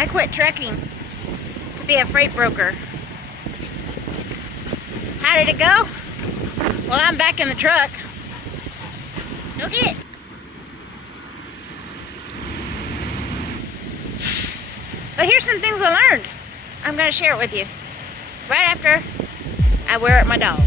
I quit trucking to be a freight broker. How did it go? Well, I'm back in the truck. Go get it. But here's some things I learned. I'm going to share it with you right after I wear at my dog.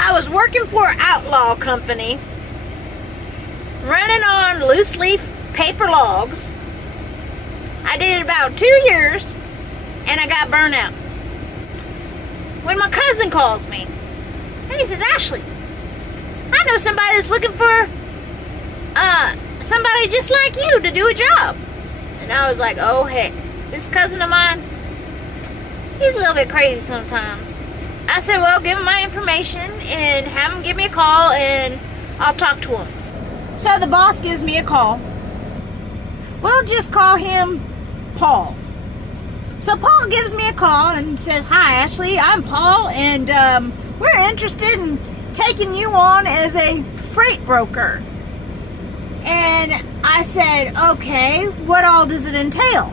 I was working for an outlaw company, running on loose leaf paper logs. I did it about 2 years, and I got burnt out. When my cousin calls me, and he says, Ashley, I know somebody that's looking for somebody just like you to do a job. And I was like, oh heck, this cousin of mine, he's a little bit crazy sometimes. I said, well, give him my information and have him give me a call and I'll talk to him. So the boss gives me a call. We'll just call him Paul. So Paul gives me a call and says, hi, Ashley, I'm Paul, and we're interested in taking you on as a freight broker. And I said, okay, what all does it entail?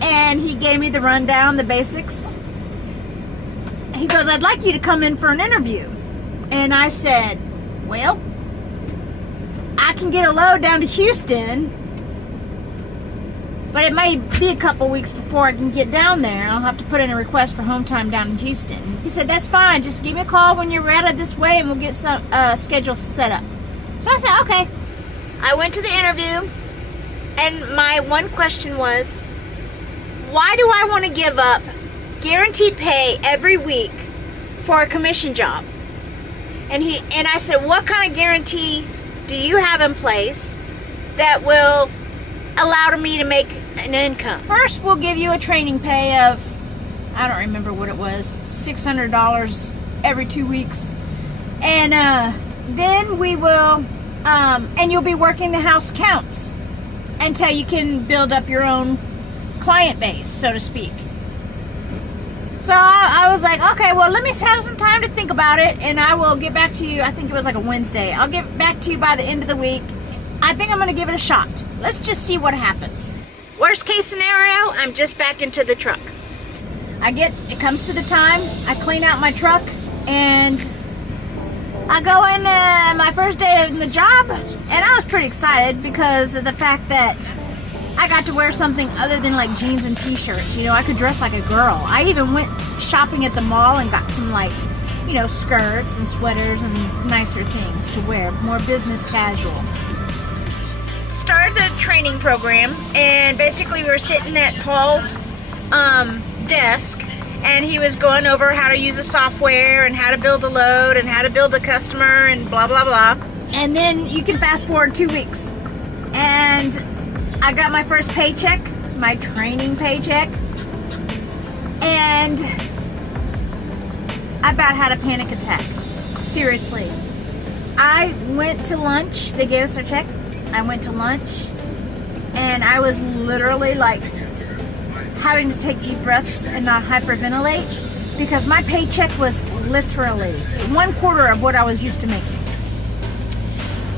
And he gave me the rundown, the basics. He goes, I'd like you to come in for an interview. And I said, well, I can get a load down to Houston, but it may be a couple weeks before I can get down there. I'll have to put in a request for home time down in Houston. He said, that's fine. Just give me a call when you're ready this way and we'll get some schedule set up. So I said, okay. I went to the interview and my one question was, why do I want to give up guaranteed pay every week for a commission job? And I said, what kind of guarantees do you have in place that will allow me to make an income? First, we'll give you a training pay of, I don't remember what it was, $600 every 2 weeks. And then we will, and you'll be working the house accounts until you can build up your own client base, so to speak. So I was like, okay, well, let me have some time to think about it, and I will get back to you. I think it was like a Wednesday. I'll get back to you by the end of the week. I think I'm going to give it a shot. Let's just see what happens. Worst case scenario, I'm just back into the truck. It comes to the time, I clean out my truck, and I go in my first day in the job, and I was pretty excited because of the fact that I got to wear something other than like jeans and t-shirts. You know, I could dress like a girl. I even went shopping at the mall and got some like, you know, skirts and sweaters and nicer things to wear, more business casual. Started the training program, and basically we were sitting at Paul's desk, and he was going over how to use the software and how to build a load and how to build a customer and blah blah blah. And then you can fast forward 2 weeks, and I got my first paycheck, my training paycheck, and I about had a panic attack. Seriously. I went to lunch. They gave us our check. I went to lunch, and I was literally like having to take deep breaths and not hyperventilate because my paycheck was literally 1/4 of what I was used to making.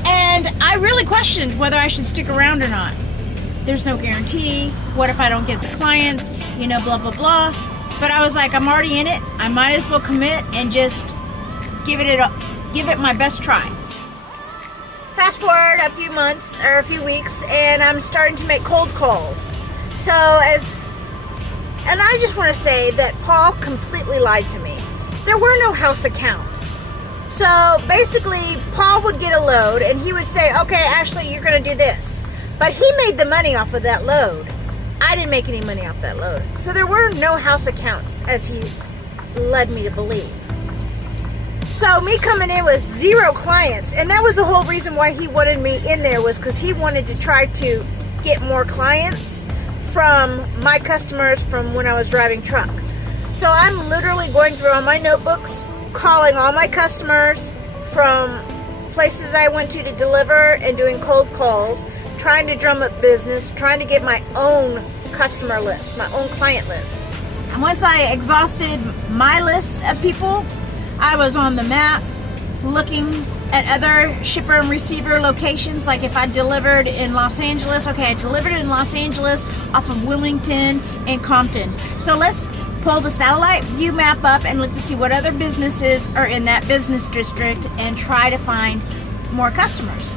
And I really questioned whether I should stick around or not. There's no guarantee. What if I don't get the clients? You know, blah, blah, blah. But I was like, I'm already in it. I might as well commit and just give it my best try. Fast forward a few months or a few weeks, and I'm starting to make cold calls. And I just want to say that Paul completely lied to me. There were no house accounts. So basically, Paul would get a load, and he would say, okay, Ashley, you're going to do this. But he made the money off of that load. I didn't make any money off that load. So there were no house accounts, as he led me to believe. So me coming in with 0 clients, and that was the whole reason why he wanted me in there, was because he wanted to try to get more clients from my customers from when I was driving truck. So I'm literally going through all my notebooks, calling all my customers from places I went to deliver and doing cold calls, trying to drum up business, trying to get my own customer list, my own client list. And once I exhausted my list of people, I was on the map looking at other shipper and receiver locations. Like if I delivered in Los Angeles, okay, I delivered in Los Angeles off of Wilmington and Compton. So let's pull the satellite view map up and look to see what other businesses are in that business district and try to find more customers.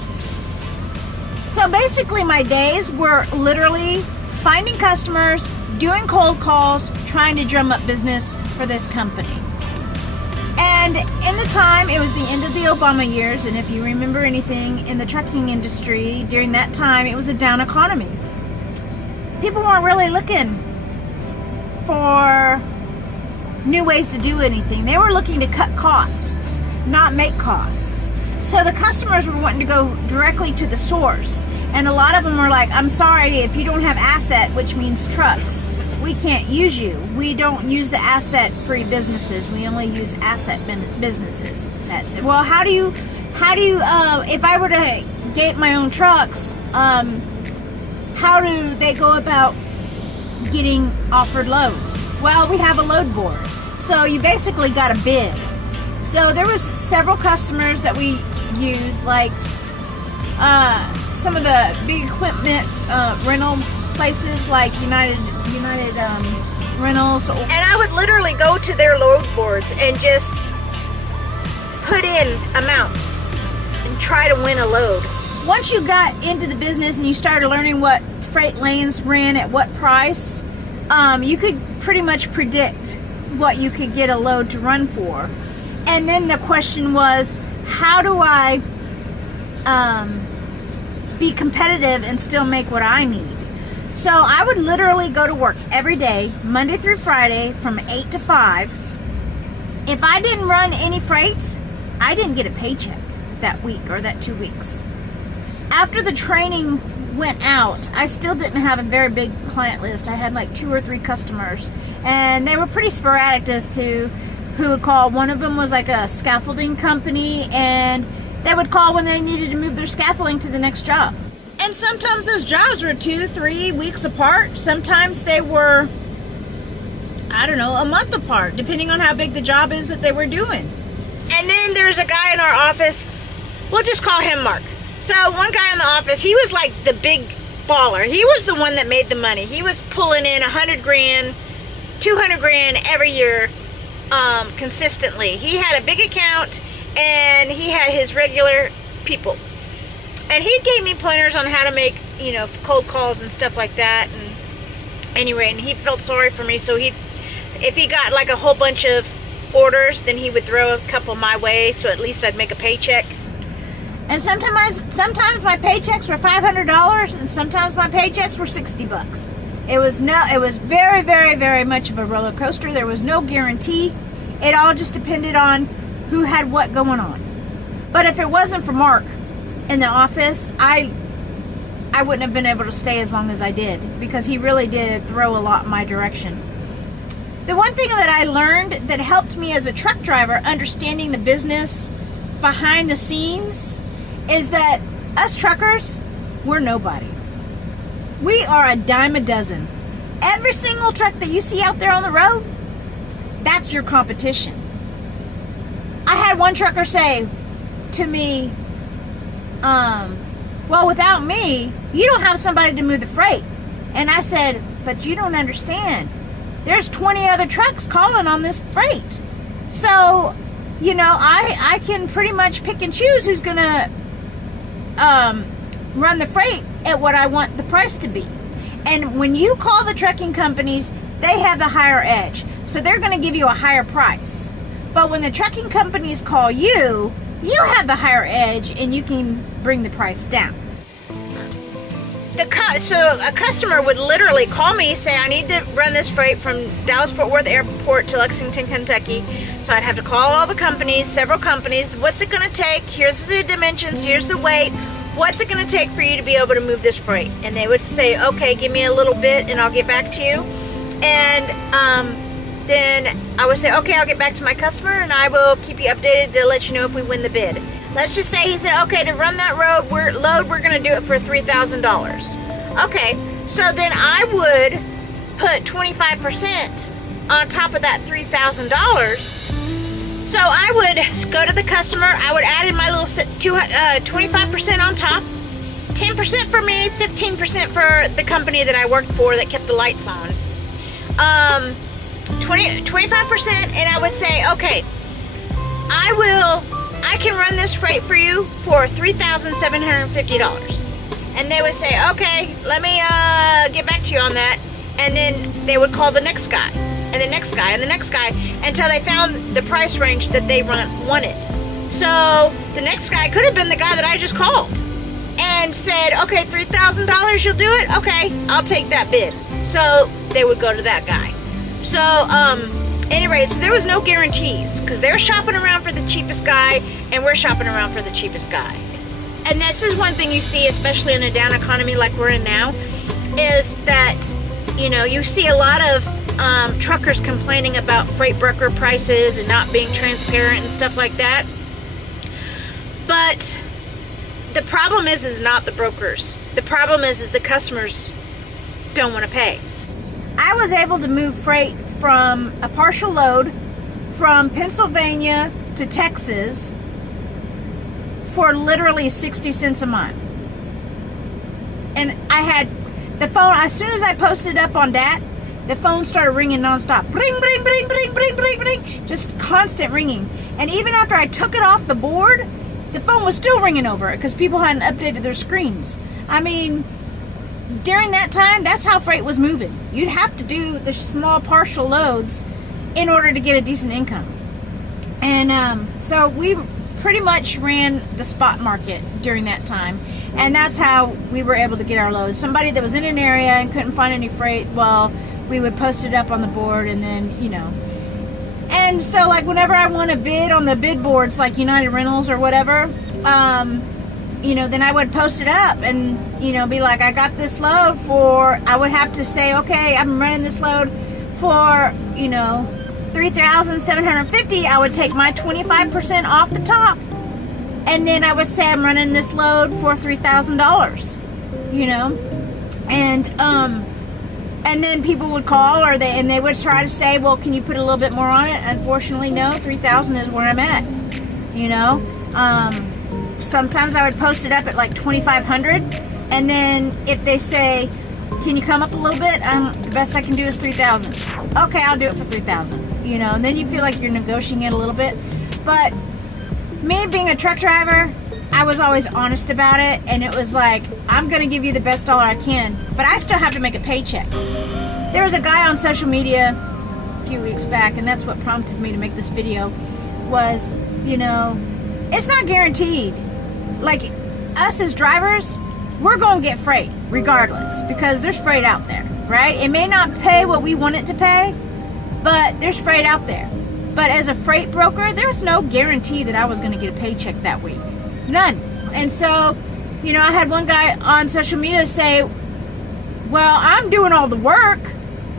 So basically my days were literally finding customers, doing cold calls, trying to drum up business for this company. And in the time, it was the end of the Obama years, and if you remember anything in the trucking industry, during that time, it was a down economy. People weren't really looking for new ways to do anything. They were looking to cut costs, not make costs. So the customers were wanting to go directly to the source. And a lot of them were like, I'm sorry, if you don't have asset, which means trucks, we can't use you. We don't use the asset-free businesses. We only use asset businesses. That's it. Well, how do you, if I were to get my own trucks, how do they go about getting offered loads? Well, we have a load board. So you basically got a bid. So there was several customers that we use, like some of the big equipment rental places like United Rentals. And I would literally go to their load boards and just put in amounts and try to win a load. Once you got into the business and you started learning what freight lanes ran at what price, you could pretty much predict what you could get a load to run for. And then the question was, how do I be competitive and still make what I need? So I would literally go to work every day, Monday through Friday, from 8 to 5. If I didn't run any freight, I didn't get a paycheck that week or that 2 weeks. After the training went out, I still didn't have a very big client list. I had like 2 or 3 customers, and they were pretty sporadic as to who would call. One of them was like a scaffolding company, and they would call when they needed to move their scaffolding to the next job. And sometimes those jobs were 2-3 weeks apart. Sometimes they were, I don't know, a month apart, depending on how big the job is that they were doing. And then there's a guy in our office, we'll just call him Mark. So one guy in the office, he was like the big baller. He was the one that made the money. He was pulling in 100 grand, 200 grand every year consistently. He had a big account and he had his regular people. And he gave me pointers on how to make, cold calls and stuff like that. And anyway, and he felt sorry for me, so if he got like a whole bunch of orders, then he would throw a couple my way, so at least I'd make a paycheck. And sometimes my paychecks were $500, and sometimes my paychecks were $60. It was very, very, very much of a roller coaster. There was no guarantee. It all just depended on who had what going on. But if it wasn't for Mark in the office, I wouldn't have been able to stay as long as I did, because he really did throw a lot in my direction. The one thing that I learned that helped me as a truck driver, understanding the business behind the scenes, is that us truckers, we're nobody. We are a dime a dozen. Every single truck that you see out there on the road, that's your competition. I had one trucker say to me, well, without me, you don't have somebody to move the freight. And I said, but you don't understand. There's 20 other trucks calling on this freight. So, I can pretty much pick and choose who's going to run the freight at what I want the price to be. And when you call the trucking companies, they have the higher edge. So they're going to give you a higher price. But when the trucking companies call you, you have the higher edge and you can bring the price down. So a customer would literally call me, say, I need to run this freight from Dallas-Fort Worth Airport to Lexington, Kentucky. So I'd have to call all the companies, several companies. What's it going to take? Here's the dimensions. Here's the weight. what's it going to take for you to be able to move this freight? And they would say, okay, give me a little bit and I'll get back to you. And then I would say, okay, I'll get back to my customer and I will keep you updated to let you know if we win the bid. Let's just say he said, okay, to run that load, we're going to do it for $3,000. Okay, so then I would put 25% on top of that $3,000. So I would go to the customer, I would add in my little 25% on top, 10% for me, 15% for the company that I worked for that kept the lights on. 25%, and I would say, okay, I can run this freight for you for $3,750. And they would say, okay, let me get back to you on that. And then they would call the next guy, and the next guy, and the next guy, until they found the price range that they wanted. So the next guy could have been the guy that I just called and said, okay, $3,000, you'll do it? Okay, I'll take that bid. So they would go to that guy. So, anyway, so there was no guarantees, because they're shopping around for the cheapest guy, and we're shopping around for the cheapest guy. And this is one thing you see, especially in a down economy like we're in now, is that, you know, you see a lot of truckers complaining about freight broker prices and not being transparent and stuff like that. But the problem is not the brokers. The problem is the customers don't want to pay. I was able to move freight from a partial load from Pennsylvania to Texas for literally 60 cents a mile. And I had the phone, as soon as I posted up on that, the phone started ringing nonstop. Ring, ring, ring, ring, ring, ring, ring. Just constant ringing. And even after I took it off the board, the phone was still ringing over it because people hadn't updated their screens. I mean, during that time, that's how freight was moving. You'd have to do the small partial loads in order to get a decent income. And so we pretty much ran the spot market during that time. And that's how we were able to get our loads. Somebody that was in an area and couldn't find any freight, well, we would post it up on the board, and then, you know. And so, like, whenever I won a bid on the bid boards, like United Rentals or whatever, you know, then I would post it up and, you know, be like, I got this load for, I would have to say, okay, I'm running this load for, you know, $3,750. I would take my 25% off the top. And then I would say I'm running this load for $3,000, you know. And then people would call, or they would try to say, well, can you put a little bit more on it? Unfortunately, no, 3,000 is where I'm at, you know. Sometimes I would post it up at like 2,500, and then if they say, can you come up a little bit? The best I can do is 3,000. Okay, I'll do it for 3,000, you know. And then you feel like you're negotiating it a little bit. But me being a truck driver, I was always honest about it, and it was like, I'm going to give you the best dollar I can, but I still have to make a paycheck. There was a guy on social media a few weeks back, and that's what prompted me to make this video, was, you know, it's not guaranteed. Like, us as drivers, we're going to get freight regardless, because there's freight out there, right? It may not pay what we want it to pay, but there's freight out there. But as a freight broker, there was no guarantee that I was going to get a paycheck that week. None. And so, you know, I had one guy on social media say, well, I'm doing all the work.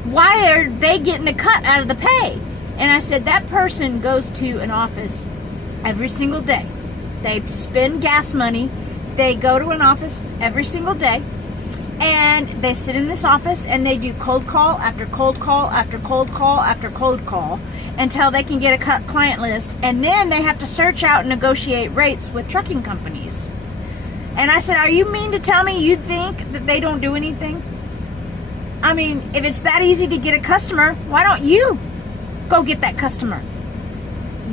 Why are they getting a cut out of the pay? And I said, that person goes to an office every single day. They spend gas money. They go to an office every single day. And they sit in this office and they do cold call after cold call after cold call after cold call until they can get a client list. And then they have to search out and negotiate rates with trucking companies. And I said, are you mean to tell me you think that they don't do anything? I mean, if it's that easy to get a customer, why don't you go get that customer?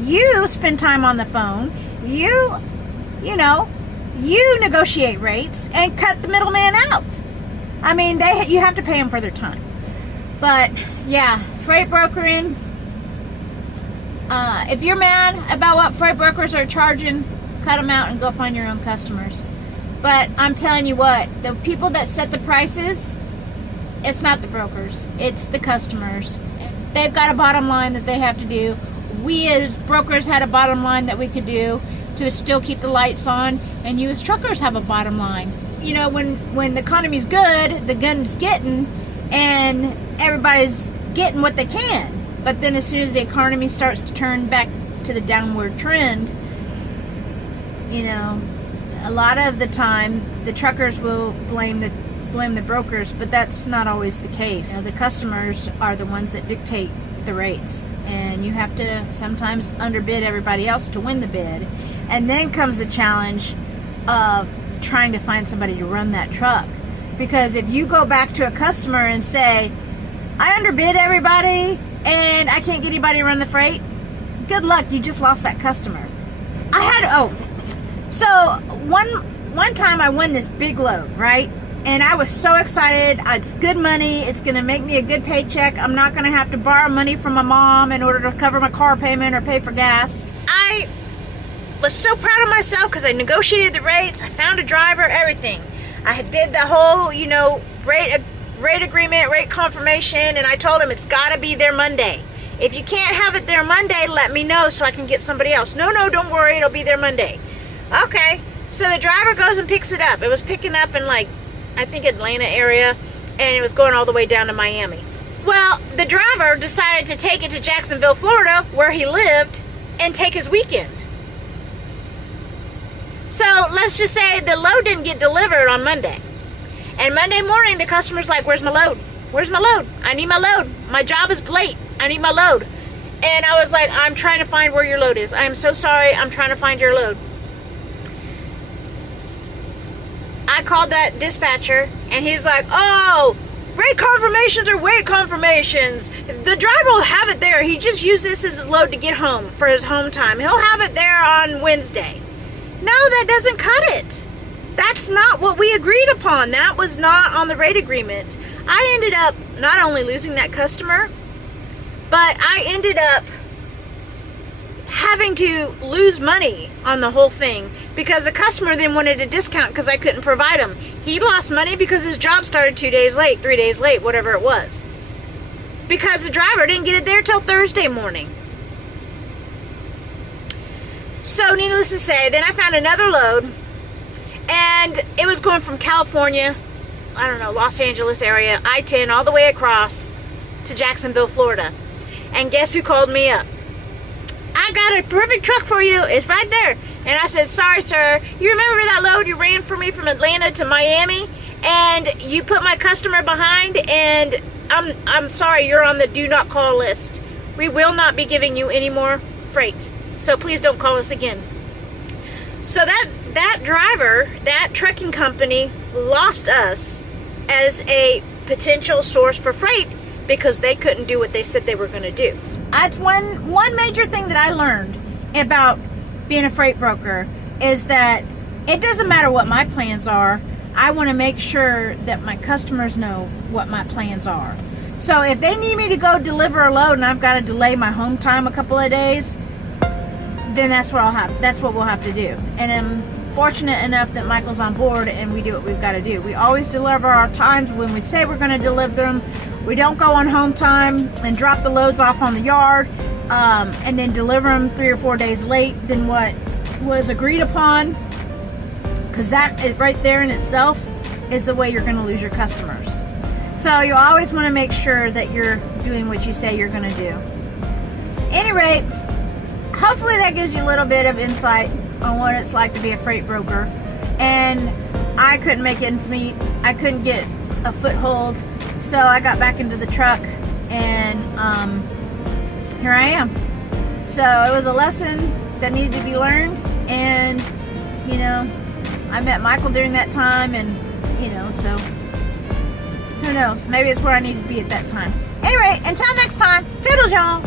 You spend time on the phone. You know, you negotiate rates and cut the middleman out. I mean, you have to pay them for their time. But yeah, freight brokering. If you're mad about what freight brokers are charging, cut them out and go find your own customers. But I'm telling you what, the people that set the prices, it's not the brokers, it's the customers. They've got a bottom line that they have to do. We as brokers had a bottom line that we could do. to still keep the lights on, and you as truckers have a bottom line. You know, when the economy's good, the gun's getting, and everybody's getting what they can. But then as soon as the economy starts to turn back to the downward trend, you know, a lot of the time the truckers will blame the brokers, but that's not always the case. You know, the customers are the ones that dictate the rates, and you have to sometimes underbid everybody else to win the bid. And then comes the challenge of trying to find somebody to run that truck, because if you go back to a customer and say, I underbid everybody and I can't get anybody to run the freight, good luck, you just lost that customer. So one time I won this big load, right? And I was so excited. It's good money. It's going to make me a good paycheck. I'm not going to have to borrow money from my mom in order to cover my car payment or pay for gas. I was so proud of myself because I negotiated the rates. I found a driver, everything. I did the whole, you know, rate agreement, rate confirmation, and I told him it's got to be there Monday. If you can't have it there Monday, let me know so I can get somebody else. No, don't worry. It'll be there Monday. Okay. So the driver goes and picks it up. It was picking up in, like, I think Atlanta area, and it was going all the way down to Miami. Well, the driver decided to take it to Jacksonville, Florida, where he lived, and take his weekend. So let's just say the load didn't get delivered on Monday. And Monday morning, the customer's like, where's my load? Where's my load? I need my load. My job is late. I need my load. And I was like, I'm trying to find where your load is. I am so sorry. I'm trying to find your load. I called that dispatcher, and he's like, oh, rate confirmations are weight confirmations. The driver will have it there. He just used this as a load to get home for his home time. He'll have it there on Wednesday. No, that doesn't cut it. That's not what we agreed upon. That was not on the rate agreement. I ended up not only losing that customer, but I ended up having to lose money on the whole thing because the customer then wanted a discount because I couldn't provide him. He lost money because his job started 2 days late, 3 days late, whatever it was. Because the driver didn't get it there till Thursday morning. So needless to say, then I found another load, and it was going from California, I don't know, Los Angeles area, I-10 all the way across to Jacksonville, Florida. And guess who called me up? I got a perfect truck for you. It's right there. And I said, sorry, sir. You remember that load you ran for me from Atlanta to Miami? And you put my customer behind, and I'm sorry, you're on the do not call list. We will not be giving you any more freight. So please don't call us again. So that driver, that trucking company, lost us as a potential source for freight because they couldn't do what they said they were going to do. That's one major thing that I learned about being a freight broker is that it doesn't matter what my plans are. I want to make sure that my customers know what my plans are. So if they need me to go deliver a load and I've got to delay my home time a couple of days, then that's what we'll have to do. And I'm fortunate enough that Michael's on board and we do what we've got to do. We always deliver our times when we say we're going to deliver them. We don't go on home time and drop the loads off on the yard and then deliver them 3 or 4 days late than what was agreed upon, because that is right there in itself is the way you're going to lose your customers. So you always want to make sure that you're doing what you say you're going to do. Any rate, hopefully that gives you a little bit of insight on what it's like to be a freight broker. And I couldn't make ends meet. I couldn't get a foothold. So I got back into the truck, and here I am. So it was a lesson that needed to be learned, and you know, I met Michael during that time, and you know, so who knows? Maybe it's where I need to be at that time. Anyway, until next time, toodles, y'all.